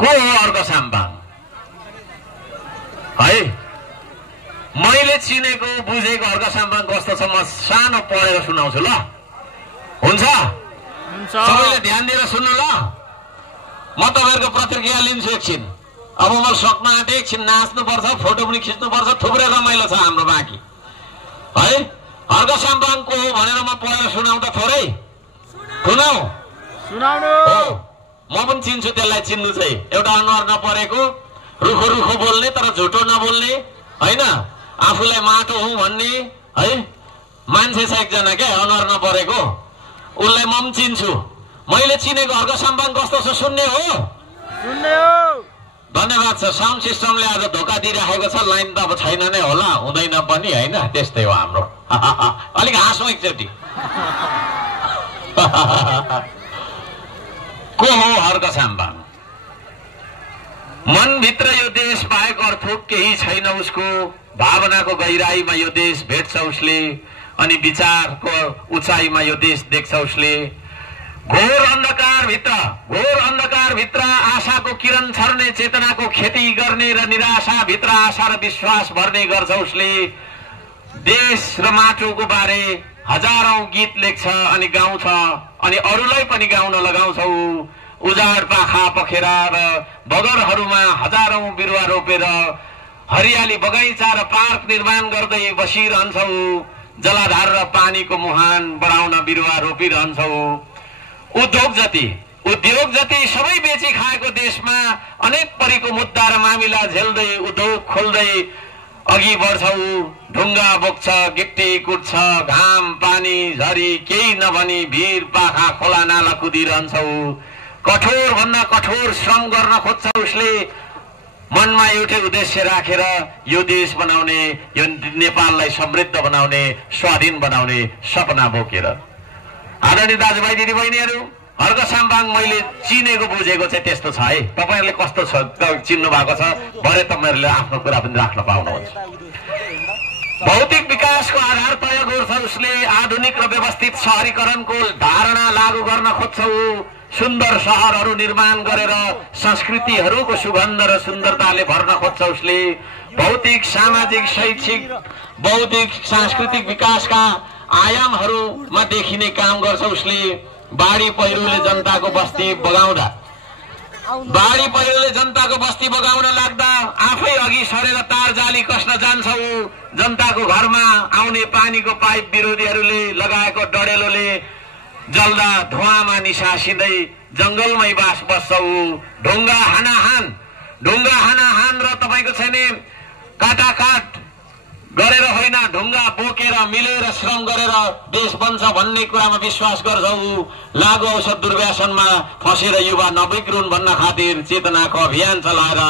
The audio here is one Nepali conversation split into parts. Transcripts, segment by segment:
को हो अर्घ साम्पाङ है? मैले चिनेको बुझेको अर्घ साम्पाङ कस्तो छ म सानो पढेर सुनाउँछु ल। हुन्छ? सबैले ध्यान दिएर सुन्नु ल। म तपाईहरुको प्रतिक्रिया लिन्छु एकछिन। अब म सक्न आँटे, एकछिन नाच्नुपर्छ, फोटो पनि खिच्नुपर्छ, थुप्रै रमाइलो छ हाम्रो बाँकी है। अर्घ साम्पाङ को हो भनेर म पढेर सुनाउँदा थोरै सुनाउनु हो। म पनि चिन्छु त्यसलाई। चिन्नु चाहिँ एउटा अनुहार नपरेको, रुखो रुखो बोल्ने तर झुटो नबोल्ने हैन, आफूलाई माटो हुँ भन्ने है मान्छे छ एकजना क्या, अनुहार नपरेको। उसलाई म पनि चिन्छु। मैले चिनेको अर्घ साम्पाङ कस्तो छ सुन्ने हो? धन्यवाद छ। साउन्ड सिस्टमले आज धोका दिइराखेको छ। लाइन त अब छैन नै होला, हुँदैन पनि हैन। त्यस्तै हो हाम्रो। अलिक हाँसौँ एकचोटि। को हो अर्घ साम्पाङ? मनभित्र यो देश बाहेक अर्थोक केही छैन उसको। भावनाको गहिराईमा यो देश भेट्छ उसले, अनि विचारको उचाइमा यो देश देख्छ उसले। घोर अन्धकारभित्र आशाको किरण छर्ने, चेतनाको खेती गर्ने र निराशाभित्र आशा र विश्वास भर्ने गर्छ उसले। देश र माटोको बारे हजारौं गीत लेख्छ अनि गाउँछ, अनि अरूलाई पनि गाउन लगाउँछ। उजाड पाखा पखेरा र बगरहरूमा हजारौं बिरुवा रोपेर हरियाली बगैँचा र पार्क निर्माण गर्दै बसिरहन्छौ। जलाधार र पानीको मुहान बढाउन बिरुवा रोपिरहन्छौ। उद्योग जति सबै बेची खाएको देशमा अनेक परीको मुद्दा र मामिला झेल्दै उद्योग खोल्दै अघि बढ्छौ। ढुङ्गा बोक्छ, गिट्टी कुट्छ, घाम पानी झरी केही नभनी भिर पाखा खोला नाला कुदिरहन्छौ। कठोर भन्दा कठोर श्रम गर्न खोज्छ उसले। मनमा एउटै उद्देश्य राखेर यो देश बनाउने, यो नेपाललाई समृद्ध बनाउने, स्वाधीन बनाउने सपना बोकेर। आदरणीय दाजुभाइ दिदीबहिनीहरू, अर्घ साम्पाङ मैले चिनेको बुझेको चाहिँ त्यस्तो छ है। तपाईहरुले कस्तो छ चिन्नु भएको छ भरे तपाईहरुले आफ्नो कुरा पनि राख्न पाउनुहुन्छ। भौतिक विकासको आधार तय गर्छ उसले। आधुनिक र व्यवस्थित शहरीकरणको धारणा लागू गर्न खोज्छ। सुन्दर शहरहरू निर्माण गरेर संस्कृतिहरूको सुगन्ध र सुन्दरताले भर्न खोज्छ उसले। भौतिक, सामाजिक, शैक्षिक, बौद्धिक, सांस्कृतिक विकासका आयामहरूमा देखिने काम गर्छ उसले। बाढी पहिरोले जनताको बस्ती बगाउन लाग्दा आफै अघि सरेर तार जाली कस्न जान्छौ। जनताको घरमा आउने पानीको पाइप विरोधीहरूले लगाएको डडेलोले जल्दा धुवामा निसासिँदै जंगलमै बास बस्छौ। ढुङ्गा हानाहान र तपाईको छैन काटाकाट गरेर होइन, ढुङ्गा बोकेर मिलेर श्रम गरेर देश बन्छ भन्ने कुरामा विश्वास गर्छौ। लागु औषध दुर्व्यसनमा फसेर युवा नबिग्रुन् भन्न खातिर चेतनाको अभियान चलाएर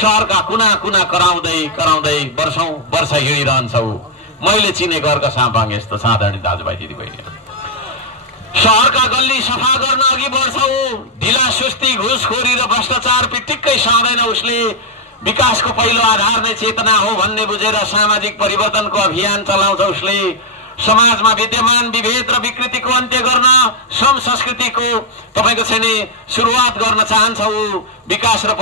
शहरका कुना कुना कराउँदै वर्ष हिँडिरहन्छौ। मैले चिनेको अर्घ साम्पाङ यस्तो छ आदरणीय दाजुभाइ दिदीबहिनी। शहरका गल्ली सफा गर्न अघि बढ्छौ। ढिला सुस्ती, घुसखोरी र भ्रष्टाचार पिटिक्कै सहँदैन उसले। विकासको पहिलो आधार नै चेतना हो भन्ने बुझेर सामाजिक परिवर्तनको अभियान चलाउँछ उसले। समाजमा विद्यमान विभेद र विकृतिको अन्त्य गर्न श्रम संस्कृतिको तपाईको छैन सुरुवात गर्न चाहन्छौ। विकास र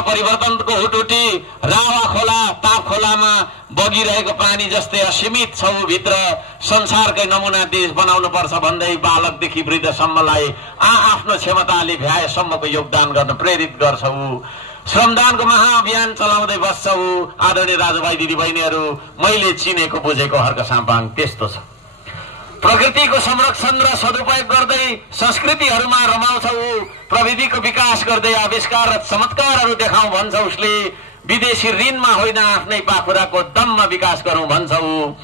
परिवर्तनको हुटुटी रावा खोला, ताप खोलामा बगिरहेको पानी जस्तै असीमित छौ भित्र संसारकै नमुना देश बनाउनु पर्छ भन्दै बालकदेखि वृद्धसम्मलाई आफ्नो क्षमताले भ्याएसम्मको योगदान गर्न प्रेरित गर्छौ। श्रमदानको महाअभियान चलाउँदै बस्छौ। आदरणीय दाजुभाइ दिदीबहिनीहरू, मैले चिनेको बुझेको अर्घ साम्पाङ त्यस्तो छ। प्रकृतिको संरक्षण र सदुपयोग गर्दै संस्कृतिहरूमा रमाउँछौ। प्रविधिको विकास गर्दै आविष्कार र चमत्कारहरू देखाउँ भन्छ उसले। विदेशी ऋणमा होइन, आफ्नै पाखुराको दममा विकास गरौँ भन्छौ।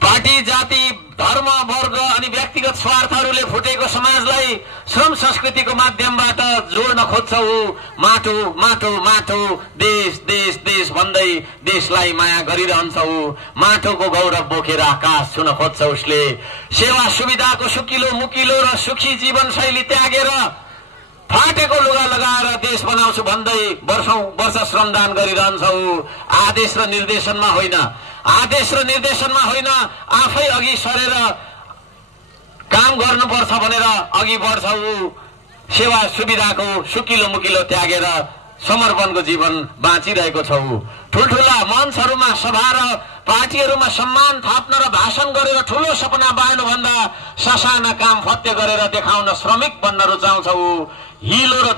पार्टी, जाति, धर्म, वर्ग अनि व्यक्तिगत स्वार्थहरूले फुटेको समाजलाई श्रम संस्कृतिको माध्यमबाट जोड्न खोज्छौ। माटो माटो माटो, देश देश देश भन्दै देशलाई माया गरिरहन्छौ। माटोको गौरव बोकेर आकाश छुन खोज्छ उसले। सेवा सुविधाको सुकिलो मुकिलो र सुखी जीवनशैली त्यागेर फाटेको लुगा लगाएर देश बनाउँछु भन्दै वर्ष श्रमदान गरिरहन्छौ। आदेश र निर्देशनमा होइन, आफै अघि सरेर काम गर्नुपर्छ भनेर अघि बढ्छौ। सेवा सुविधाको सुकिलो मुकिलो त्यागेर समर्पणको जीवन बाँचिरहेको छौ। ठुल्ठुला मञ्चहरूमा सभा र पार्टीहरूमा सम्मान थाप्न र भाषण गरेर ठुलो सपना बाँड्नुभन्दा ससाना काम फत्ते गरेर देखाउन श्रमिक बन्न रुचाउँछौ। हिलो र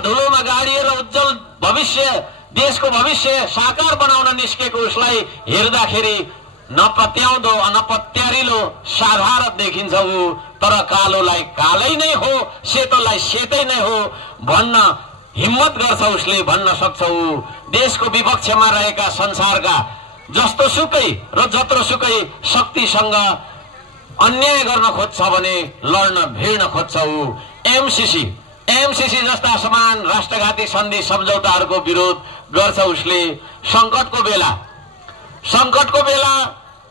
धुलोमा गाडिएर उज्जवल भविष्य देशको भविष्य साकार बनाउन निस्केको उसलाई हेर्दाखेरि नपत्याउँदो अनपत्यारिलो साधारण देखिन्छौ। तर कालोलाई कालै नै हो, सेतोलाई सेतै नै हो भन्न हिम्मत गर्छ उसले, भन्न सक्छौ। देशको विपक्षमा रहेका संसारका जस्तो सुकै र जत्रो सुकै शक्तिसँग अन्याय गर्न खोज्छ भने लड्न भिड्न खोज्छौ। एमसीसी जस्ता समान राष्ट्रघाती सन्धि सम्झौताहरूको विरोध गर्छ उसले। संकटको बेला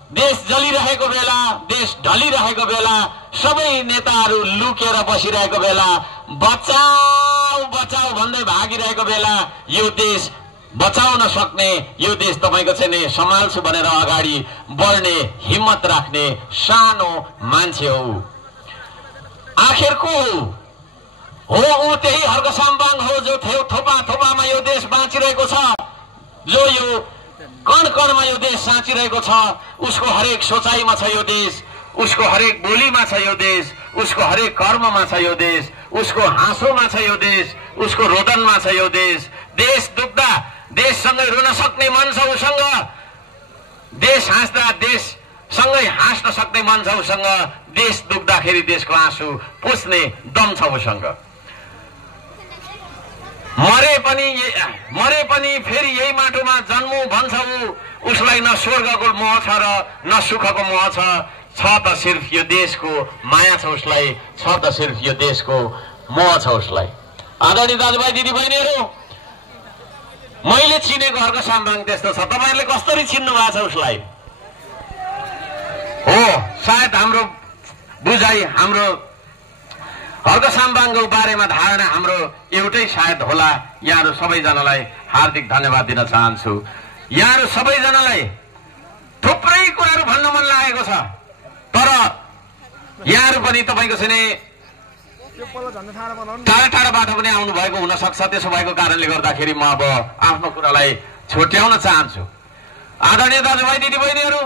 देश जलिरहेको बेला, देश ढलिरहेको बेला, सबै नेताहरू लुकेर बसिरहेको बेला, बचाऊ बचाऊ भन्दै भागिरहेको बेला यो देश बचाउन सक्ने, यो देश तपाईको चाहिँ सम्हाल्छु भनेर अगाडि बढ्ने हिम्मत राख्ने सानो मान्छे हो। आखिर को हो? ऊ त्यही हर्क साम्बाङ हो जो थोपामा यो देश बाँचिरहेको छ, जो यो कण कणमा यो देश साँचिरहेको छ। उसको हरेक सोचाइमा छ यो देश, उसको हरेक बोलीमा छ यो देश, उसको हरेक कर्ममा छ यो देश, उसको हाँसोमा छ यो देश, उसको रोदनमा छ यो देश। देश दुख्दा देशसँगै रुन सक्ने मन छ उसँग, देश हाँस्दा देशसँगै हाँस्न सक्ने मन छ उसँग, देश दुख्दाखेरि देशको आँसु पुस्ने दम छ उसँग। मरे पनि फेरि यही माटोमा जन्मु भन्छ उसलाई न स्वर्गको मोह छ र न सुखको मोह छ त सिर्फ यो देशको माया छ उसलाई, छ त सिर्फ यो देशको मोह छ उसलाई। आदरणीय दाजुभाइ दिदीबहिनीहरू, मैले चिनेको हर्क साम्बाङ त्यस्तो छ। तपाईहरुले कसरी चिन्नु भएको छ उसलाई? हो, सायद हाम्रो बुझाइ, हाम्रो हर्क साम्बाङको बारेमा धारणा हाम्रो एउटै सायद होला। यहाँहरू सबैजनालाई हार्दिक धन्यवाद दिन चाहन्छु। यहाँहरू सबैजनालाई थुप्रै कुराहरू भन्न मन लागेको छ, तर यहाँहरू पनि तपाईको चाहिँ टाढा टाढाबाट पनि आउनु भएको हुन सक्छ। त्यसो भएको कारणले गर्दाखेरि म अब आफ्नो कुरालाई छुट्याउन चाहन्छु। आदरणीय दाजुभाइ दिदीबहिनीहरू,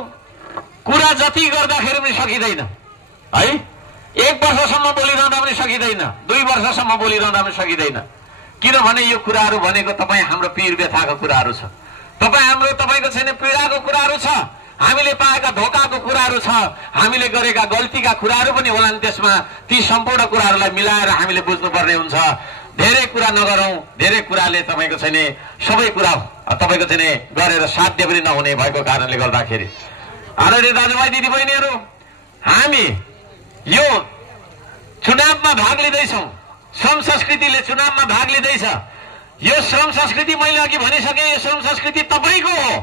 कुरा जति गर्दाखेरि पनि सकिँदैन है। 1 वर्षसम्म बोलिरहँदा पनि सकिँदैन, 2 वर्षसम्म बोलिरहँदा पनि सकिँदैन। किनभने यो कुराहरू भनेको तपाईँ हाम्रो पीर व्यथाको कुराहरू छ, तपाईँको छैन पीडाको कुराहरू छ, हामीले पाएका धोकाको कुराहरू छ, हामीले गरेका गल्तीका कुराहरू पनि होलान्। त्यसमा ती सम्पूर्ण कुराहरूलाई मिलाएर हामीले बुझ्नुपर्ने हुन्छ। धेरै कुरा नगरौँ, धेरै कुराले तपाईँको छैन सबै कुरा तपाईँको चाहिँ गरेर साध्य पनि नहुने भएको कारणले गर्दाखेरि आदरणीय दाजुभाइ दिदीबहिनीहरू, हामी यो चुनावमा भाग लिँदैछौँ। श्रम संस्कृतिले चुनावमा भाग लिँदैछ। यो श्रम संस्कृति मैले अघि भनिसकेँ, यो श्रम संस्कृति तपाईँको हो,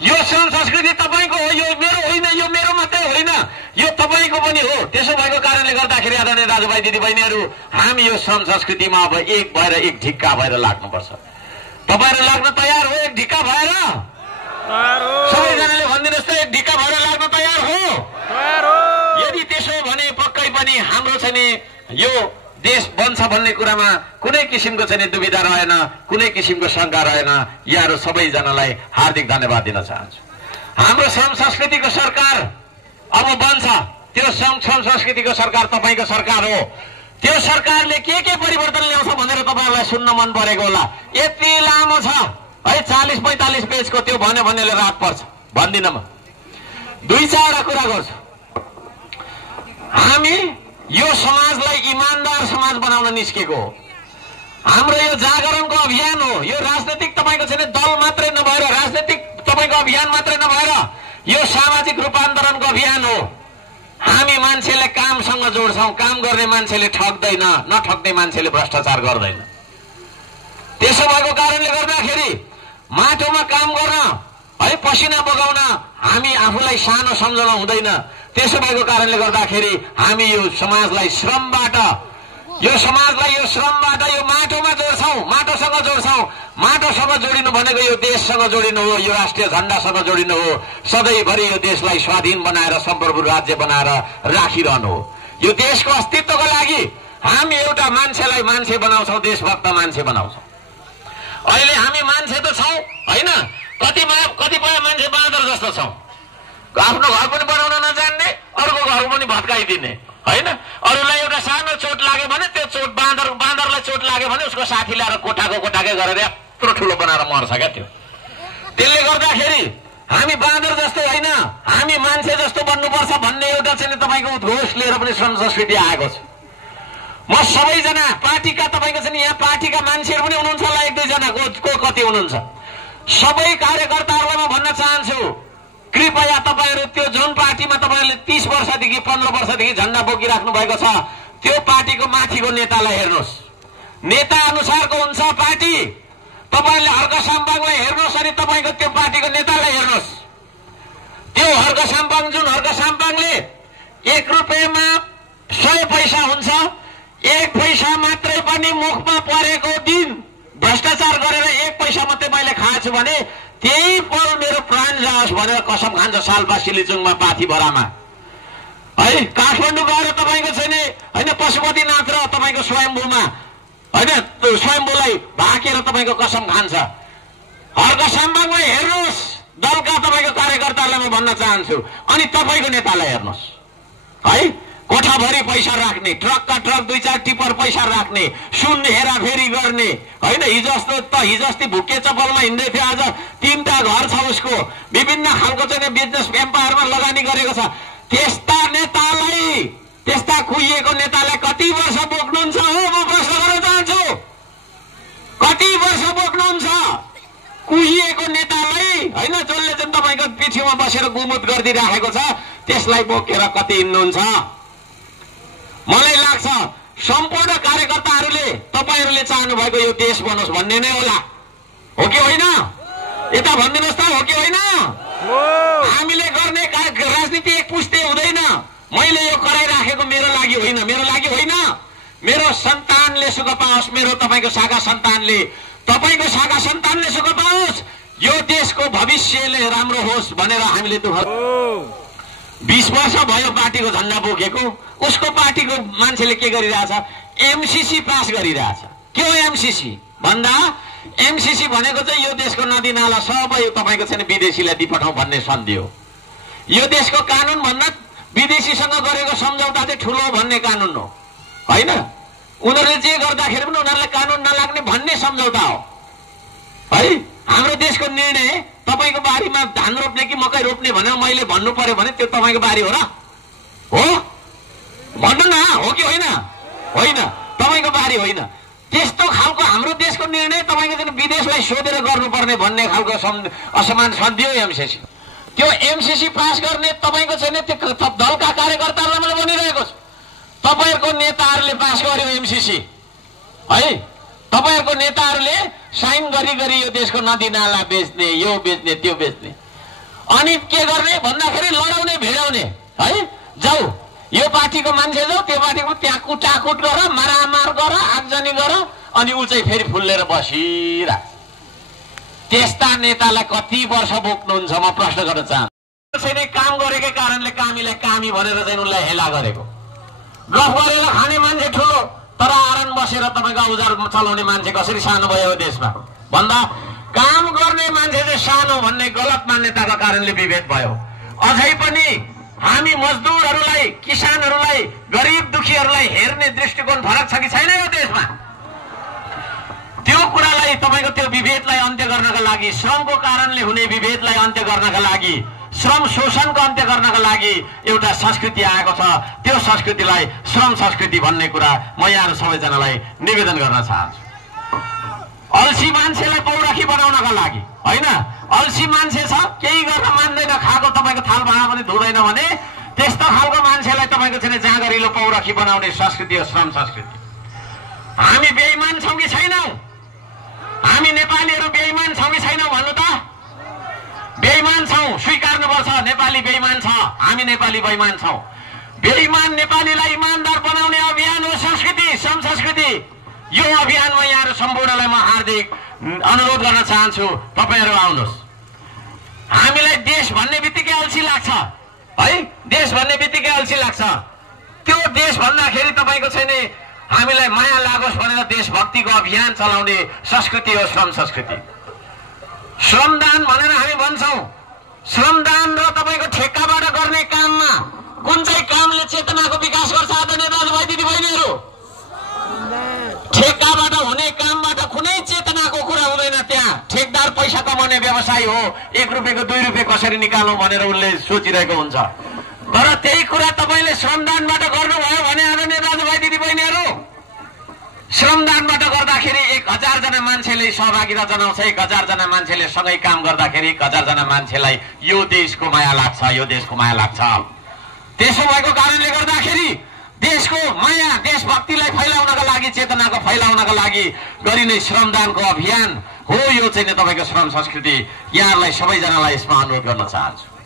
यो श्रम संस्कृति तपाईँको हो, यो मेरो होइन, यो मेरो मात्रै होइन, यो तपाईँको पनि हो। त्यसो भएको कारणले गर्दाखेरि आदरणीय दाजुभाइ दिदीबहिनीहरू, हामी यो श्रम संस्कृतिमा अब एक भएर एक ढिक्का भएर लाग्नुपर्छ। तपाईँहरू लाग्न तयार हो? एक ढिक्का भएर सबैजनाले भनिदिनुहोस् त, एक ढिक्का भएर लाग्न तयार हो? यदि त्यसो भने पक्कै पनि हाम्रो चाहिँ यो देश बन्छ भन्ने कुरामा कुनै किसिमको चाहिँ दुविधा रहेन, कुनै किसिमको शंका रहेन। यहाँहरू सबैजनालाई हार्दिक धन्यवाद दिन चाहन्छु। हाम्रो श्रम संस्कृतिको सरकार अब बन्छ, त्यो श्रम संस्कृतिको सरकार तपाईँको सरकार हो। त्यो सरकारले के परिवर्तन ल्याउँछ भनेर तपाईँहरूलाई सुन्न मन परेको होला। यति लामो छ है, 40-45 पेजको, त्यो भन्यो भनेले रात पर्छ। भन्दिनँ म, 2-4 कुरा गर्छु। हामी यो समाजलाई इमानदार समाज बनाउन निस्केको हो। हाम्रो यो जागरणको अभियान हो। यो राजनीतिक तपाईँको छैन दल मात्रै नभएर, राजनीतिक तपाईँको अभियान मात्रै नभएर यो सामाजिक रूपान्तरणको अभियान हो। हामी मान्छेले कामसँग जोड्छौँ। काम गर्ने मान्छेले ठग्दैन, नठग्ने मान्छेले भ्रष्टाचार गर्दैन। त्यसो भएको कारणले गर्दाखेरि माटोमा काम गर्न है, पसिना बगाउन हामी आफूलाई सानो सम्झन हुँदैन। त्यसो भएको कारणले गर्दाखेरि हामी यो समाजलाई श्रमबाट यो माटोमा जोड्छौँ, माटोसँग जोड्छौँ। माटोसँग जोडिनु भनेको यो देशसँग जोडिनु हो, यो राष्ट्रिय झण्डासँग जोडिनु हो। सधैँभरि यो देशलाई स्वाधीन बनाएर सम्प्रभु राज्य बनाएर राखिरहनु हो। यो देशको अस्तित्वको लागि हामी एउटा मान्छेलाई मान्छे बनाउँछौँ, देशभक्त मान्छे बनाउँछौँ। अहिले हामी मान्छे त छौँ होइन, कतिपय मान्छे बाँदर जस्तो छौँ, आफ्नो घर पनि बनाउन नजान्ने, अर्को घर पनि भत्काइदिने होइन। अरूलाई एउटा सानो चोट लाग्यो भने त्यो चोट बाँदरलाई चोट लाग्यो भने उसको साथी ल्याएर कोठाकै गरेर यत्रो ठुलो बनाएर मर्छ क्या त्यो। त्यसले गर्दाखेरि हामी बाँदर जस्तो होइन, हामी मान्छे जस्तो बन्नुपर्छ भन्ने एउटा चाहिँ तपाईँको उद्घोष लिएर पनि श्रम संस्कृति आएको छ। म सबैजना पार्टीका तपाईँको चाहिँ यहाँ पार्टीका मान्छेहरू पनि हुनुहुन्छ होला, एक दुईजना को कति हुनुहुन्छ, सबै कार्यकर्ताहरूलाई म भन्न चाहन्छु, कृपया तपाईँहरू त्यो जुन पार्टीमा तपाईँहरूले 30 वर्षदेखि 15 वर्षदेखि झन्डा बोकिराख्नु भएको छ त्यो पार्टीको माथिको नेतालाई हेर्नुहोस्। नेता अनुसारको हुन्छ पार्टी। तपाईँहरूले हर्क साम्पाङलाई हेर्नुहोस् अनि तपाईँको त्यो पार्टीको नेतालाई हेर्नुहोस्। त्यो हर्क साम्पाङ जुन हर्क साम्पाङले 1 रुपियाँमा 100 पैसा हुन्छ, 1 पैसा मात्रै पनि मुखमा परेको दिन भ्रष्टाचार गरेर 1 पैसा मात्रै मैले खाएछु भने त्यही पल मेरो प्राण जाओस् भनेर कसम खान्छ सालपा सिलिचुङमा पाथीभरामा है। काठमाडौँ गएर तपाईँको छैन होइन पशुपतिनाथ र तपाईँको स्वयम्भूमा होइन स्वयम्भूलाई भाकेर तपाईँको कसम खान्छ। हर्क साम्पाङलाई हेर्नुहोस्, दलका तपाईँको कार्यकर्तालाई म भन्न चाहन्छु, अनि तपाईँको नेतालाई हेर्नुहोस् है। कोठाभरि पैसा राख्ने, ट्रकका ट्रक 2-4 टिपर पैसा राख्ने, सुन हेराफेरी गर्ने होइन। हिजो अस्ति भुके चप्पलमा हिँड्दै थियो, आज 3टा घर छ उसको, विभिन्न खालको चाहिँ बिजनेस एम्पायरमा लगानी गरेको छ। त्यस्ता नेतालाई, त्यस्ता कुहिएको नेतालाई कति वर्ष बोक्नुहुन्छ हो? म प्रश्न गर्न चाहन्छु, कति वर्ष बोक्नुहुन्छ कुहिएको नेतालाई होइन, जसले चाहिँ तपाईँको पिठीमा बसेर गुमुत गरिदिइराखेको छ, त्यसलाई बोकेर कति हिँड्नुहुन्छ? मलाई लाग्छ सम्पूर्ण कार्यकर्ताहरूले तपाईँहरूले चाहनु भएको यो देश बनोस् भन्ने नै होला, हो कि होइन? यता भनिदिनुहोस् त, हो कि होइन? हामीले गर्ने राजनीति एक पुस्ते हुँदैन। मैले यो कराइराखेको मेरो लागि होइन, मेरो सन्तानले सुख पाओस्, मेरो तपाईँको शाखा सन्तानले, तपाईँको शाखा सन्तानले सुख पाओस्, यो देशको भविष्यले राम्रो होस् भनेर हामीले दुःख 20 वर्ष भयो पार्टीको झन्डा बोकेको। उसको पार्टीको मान्छेले के गरिरहेछ? एमसीसी पास गरिरहेछ। के हो एमसीसी भन्दा? एमसीसी भनेको चाहिँ यो देशको नदी नाला सबै तपाईँको छैन विदेशीलाई दिपठाउँ भन्ने सन्धि हो। यो देशको कानुन भन्दा विदेशीसँग गरेको सम्झौता चाहिँ ठुलो भन्ने कानुन हो होइन। उनीहरूले जे गर्दाखेरि पनि उनीहरूलाई कानुन नलाग्ने भन्ने सम्झौता हो है। हाम्रो देशको निर्णय तपाईँको बारीमा धान रोप्ने कि मकै रोप्ने भनेर मैले भन्नु पर्यो भने त्यो तपाईँको बारी हो र? हो भन्नु न, हो कि होइन? होइन, तपाईँको बारी होइन। त्यस्तो खालको हाम्रो देशको निर्णय तपाईँको चाहिँ विदेशलाई सोधेर गर्नुपर्ने भन्ने खालको असमान सन्धि हो एमसीसी। त्यो एमसीसी पास गर्ने तपाईँको छैन त्यो दलका कार्यकर्ताहरूलाई मैले भनिरहेको छु, तपाईँहरूको नेताहरूले पास गर्यो एमसीसी है। तपाईँहरूको नेताहरूले साइन गरी यो देशको नदी नाला बेच्ने, यो बेच्ने, त्यो बेच्ने, अनि के गर्ने भन्दाखेरि लडाउने भिडाउने है। जाऊ यो पार्टीको मान्छे जाऊ, त्यो पार्टीको त्यहाँ कुटाकुट गर, मारामार गर, आगजनी गर, अनि ऊ चाहिँ फेरि फुल्लेर बसिरा। त्यस्ता नेतालाई कति वर्ष बोक्नुहुन्छ म प्रश्न गर्न चाहन्छु। काम गरेकै कारणले कामीलाई कामी भनेर चाहिँ उनलाई हेला गरेको, गफ गरेर खाने मान्छे ठुलो, तर आरण बसेर तपाईँको औजार चलाउने मान्छे कसरी सानो भयो देशमा भन्दा काम गर्ने मान्छे चाहिँ सानो भन्ने गलत मान्यताको कारणले विभेद भयो। अझै पनि हामी मजदुरहरूलाई, किसानहरूलाई, गरिब दुखीहरूलाई हेर्ने दृष्टिकोण फरक छ कि छैन यो देशमा? त्यो कुरालाई तपाईँको त्यो विभेदलाई अन्त्य गर्नका लागि, श्रमको कारणले हुने विभेदलाई अन्त्य गर्नका लागि, श्रम शोषणको अन्त्य गर्नका लागि एउटा संस्कृति आएको छ। त्यो संस्कृतिलाई श्रम संस्कृति भन्ने कुरा म यहाँ सबैजनालाई निवेदन गर्न चाहन्छु। अल्छी मान्छेलाई पौरखी बनाउनका लागि होइन, अल्छी मान्छे छ, केही गर्न मान्दैन, खाएको तपाईँको थाल भाँडा पनि धुँदैन भने त्यस्तो खालको मान्छेलाई तपाईँको चाहिँ जाँगरिलो पौरखी बनाउने संस्कृति हो श्रम संस्कृति। हामी बेइमान छौँ कि छैनौँ? हामी नेपालीहरू बेइमान छौँ कि छैनौँ भन्नु त? बेइमान छौँ, स्वीकार्नुपर्छ। नेपाली बेइमान छ, हामी नेपाली बेइमान छौँ। बेइमान नेपालीलाई इमानदार बनाउने अभियान हो संस्कृति, श्रम संस्कृति। यो अभियानमा यहाँहरू सम्पूर्णलाई म हार्दिक अनुरोध गर्न चाहन्छु, तपाईँहरू आउनुहोस्। हामीलाई देश भन्ने बित्तिकै अल्छी लाग्छ है, देश भन्ने बित्तिकै अल्छी लाग्छ। त्यो देश भन्दाखेरि तपाईँको छैन हामीलाई माया लागोस् भनेर देशभक्तिको अभियान चलाउने संस्कृति हो श्रम संस्कृति। श्रमदान भनेर हामी भन्छौं। श्रमदान र तपाईको ठेक्काबाट गर्ने काममा कुन चाहिँ कामले चेतनाको विकास गर्छ आदरणीय दाजुभाइ दिदीबहिनीहरू? ठेक्काबाट हुने कामबाट कुनै चेतनाको कुरा हुँदैन। त्यहाँ ठेकदार पैसा कमाउने व्यवसाय हो। 1 रुपैयाँको 2 रुपैयाँ कसरी निकालौं भनेर उनले सोचिरहेको हुन्छ। तर त्यही कुरा तपाईले श्रमदानबाट गर्नुभयो भने आदरणीय दाजुभाइ दिदीबहिनीहरू, श्रमदानबाट गर्दाखेरि 1000 जना मान्छेले सहभागिता जनाउँछ। 1000 जना मान्छेले सँगै काम गर्दाखेरि 1000 जना मान्छेलाई यो देशको माया लाग्छ, यो देशको माया लाग्छ। त्यसो भएको कारणले गर्दाखेरि देशको माया, देशभक्तिलाई फैलाउनका लागि, चेतनाको फैलाउनका लागि गरिने श्रमदानको अभियान हो यो चाहिँ तपाईँको श्रम संस्कृति। यहाँहरूलाई सबैजनालाई यसमा अनुरोध गर्न चाहन्छु।